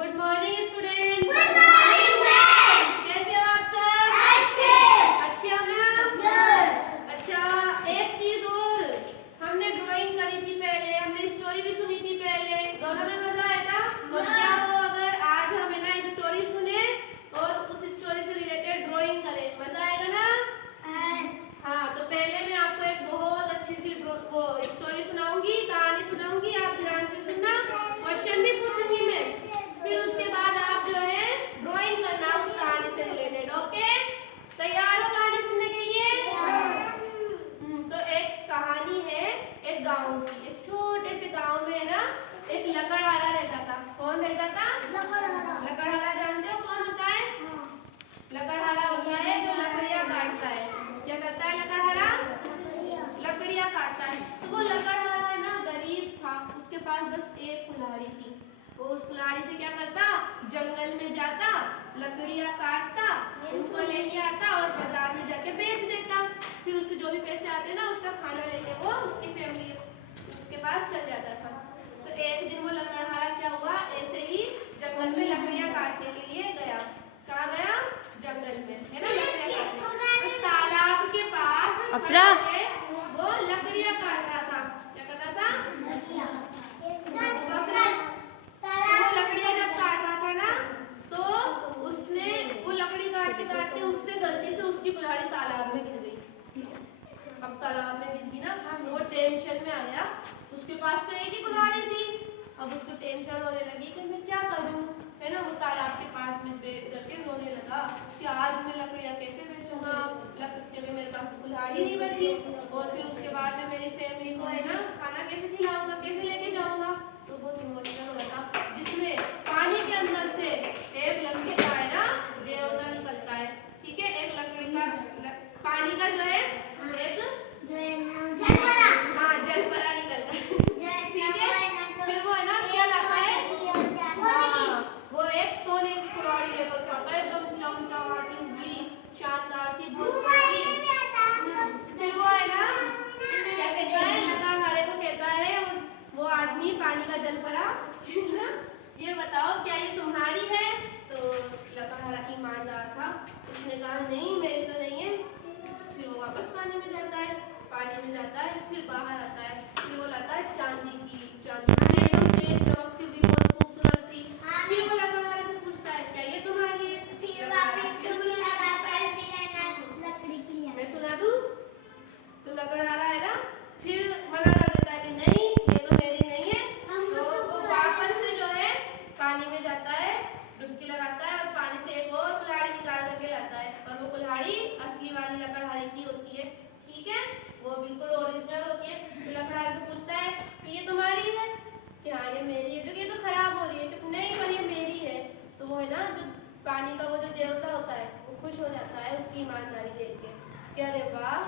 Good morning student. Good morning ma'am. कैसे हो आप सब? अच्छे हो ना? यस। अच्छा, एक चीज और, हमने ड्राइंग करी थी पहले, हमने स्टोरी भी सुनी थी पहले, दोनों में मजा आया था। और क्या हो अगर आज हम ना स्टोरी सुने और उस स्टोरी से रिलेटेड ड्राइंग करें, मजा आएगा ना? हाँ, तो पहले मैं आपको एक बहुत अच्छी सी वो स्टोरी सुनाऊंगी, कहानी सुनाऊंगी, आप ध्यान से सुनना, क्वेश्चन भी पूछूंगी मैं, फिर उसके बाद आप जो है ड्राइंग करना उस कहानी से रिलेटेड। ओके, तैयार हो कहानी सुनने के लिए? तो एक कहानी है एक गांव की। एक छोटे से गांव में है ना एक लकड़हारा रहता था। कौन रहता था? लकड़हारा जानते हो कौन होता है? लकड़हारा होता है जो लकड़ियां काटता है। क्या करता है लकड़हारा? लकड़ियां काटता है। तो वो लकड़हारा है ना गरीब था, उसके पास बस एक कुल्हाड़ी थी। वो उस कुल्हाड़ी से क्या करता, जंगल में जाता, लकड़ियां काटता, उनको लेके आता और बाजार में जाके बेच देता। फिर उससे जो भी पैसे आते ना उसका खाना लेके वो उसकी फैमिली के पास चल जाता था। तो एक दिन वो लकड़हारा क्या हुआ, ऐसे ही जंगल में लकड़ियां काटने के लिए गया। कहाँ गया? जंगल में, है ना लकड़ियां काटने। तो तालाब के पास अफरा वो लकड़ियां काट रहा था। क्या कर रहा था? लकड़ियां जब काट रहा था ना तो उसने वो लकड़ी काटते काटते उससे गलती से उसकी कुल्हाड़ी तालाब में गिर गई। अब तालाब में गिर गई ना तो वो टेंशन में आ गया। उसके पास तो एक ही कुल्हाड़ी थी। अब उसको टेंशन होने लगी कि मैं क्या करूं, है ना। वो तालाब के पास में बैठ करके रोने लगा कि आज मैं लकड़ियां कैसे बेचूंगा, क्योंकि मेरे पास तो कुल्हाड़ी नहीं बची। और फिर उसके बाद में मेरी फैमिली को है ना खाना कैसे खिलाऊंगा, कैसे लेके जाऊंगा। तो बहुत इमोशनल हो रहा था, जिसमें पानी के अंदर से एक लकड़ी का है ना देवता निकलता है। ठीक है, एक लकड़ी का पानी का जो है एक हाँ जलपरा निकलता है। ठीक है, फिर वो है ना क्या लाता है, वो एक सोने की कुल्हाड़ी लेकर के आता है, एकदम चमचमाती हुई शानदार सी बहुत बड़ी। फिर वो है ना क्या कहता है, लकड़हारे को कहता है वो आदमी पानी का जलपरा ये बताओ क्या ये तुम्हारी है? तो लकड़हारा ईमानदार था, उसने कहा नहीं मेरी तो नहीं है। फिर वो वापस पानी में जाता है, पानी में जाता है, फिर बाहर आता है, फिर वो लाता है चांदी की एकदम तेज चमकती हुई बहुत खूबसूरत सी। फिर वो लकड़हारे से पूछता है क्या ये तुम्हारी है? मैं सुना दूं? तो लकड़हारा है ना फिर मना कर देता है कि नहीं ये तो मेरी नहीं है। तो वो वापस से जो है पानी में जाता है, डुबकी लगाता है और पानी से एक और कुल्हाड़ी निकाल करके लाता है। और वो कुल्हाड़ी असली वाली लकड़हारे की होती है। ठीक है, वो बिल्कुल ओरिजिनल होती है। तो लकड़हारे से पूछता है कि ये तुम्हारी है? कि हाँ ये मेरी है। जो कि ये तो खराब हो रही है। कि नहीं पर ये मेरी है। तो वो है ना जो पानी का वो जो देवता होता है वो खुश हो जाता है उसकी ईमानदारी देख के कि अरे वाह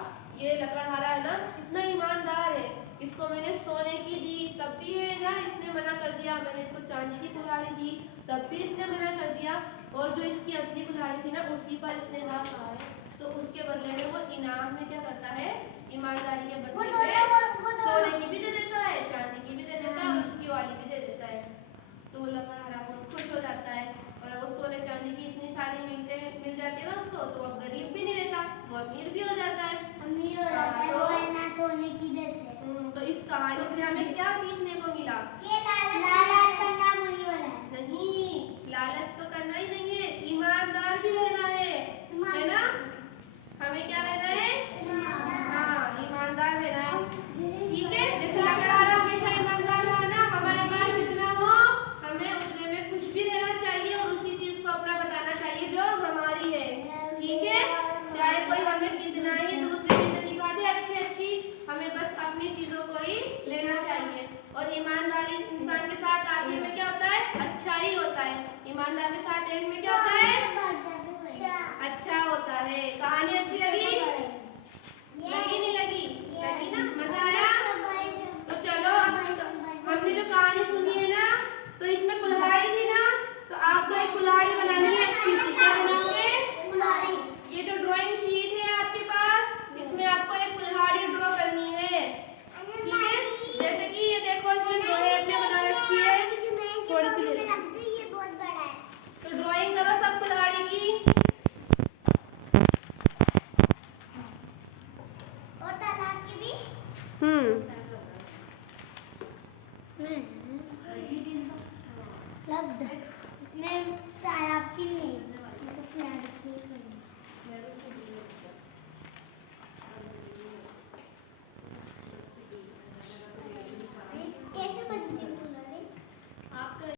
ये लकड़हारा है ना कितना ईमानदार है, इसको मैंने सोने की दी तब भी है ना इसने मना कर दिया, मैंने इसको चांदी की कुल्हाड़ी दी तब भी इसने मना कर दिया, और जो इसकी असली कुल्हाड़ी थी ना उसी पर इसने हाँ कहा है। तो उसके बदले में वो इनाम में क्या करता है, ईमानदारी के बदले में सोने की भी दे देता है, चांदी की भी दे देता है और उसकी वाली भी दे देता है। तो लकड़हारा बहुत खुश हो जाता है और वो सोने चांदी की इतनी सारी मिल जाती है ना उसको, तो अब गरीब भी नहीं रहता, वो अमीर भी हो जाता है। वो है ना सोने की देते हैं। तो इस कहानी से हमें क्या सीखने को मिला? लालच करना बुरी बात है। नहीं, लालच तो करना ही नहीं है, ईमानदार भी रहना है ना। हमें क्या रहना है? हाँ ईमानदार रहना है। ठीक है, जैसे लकड़हारा हमेशा ईमानदार रहा ना, हमारे पास जितना हो हमें उतने में खुश भी रहना चाहिए और उसी चीज को अपना बताना चाहिए जो हमारी है। ठीक है, चाहे कोई हमें कितना ही दूसरी चीजें दिखा दे अच्छी अच्छी, हमें बस अपनी चीजों को ही लेना चाहिए। और ईमानदारी इंसान के साथ आखिर में क्या होता है? अच्छा ही होता है। ईमानदार के साथ एंड में क्या होता है? अच्छा होता है। कहानी अच्छी लगी? लगी नहीं?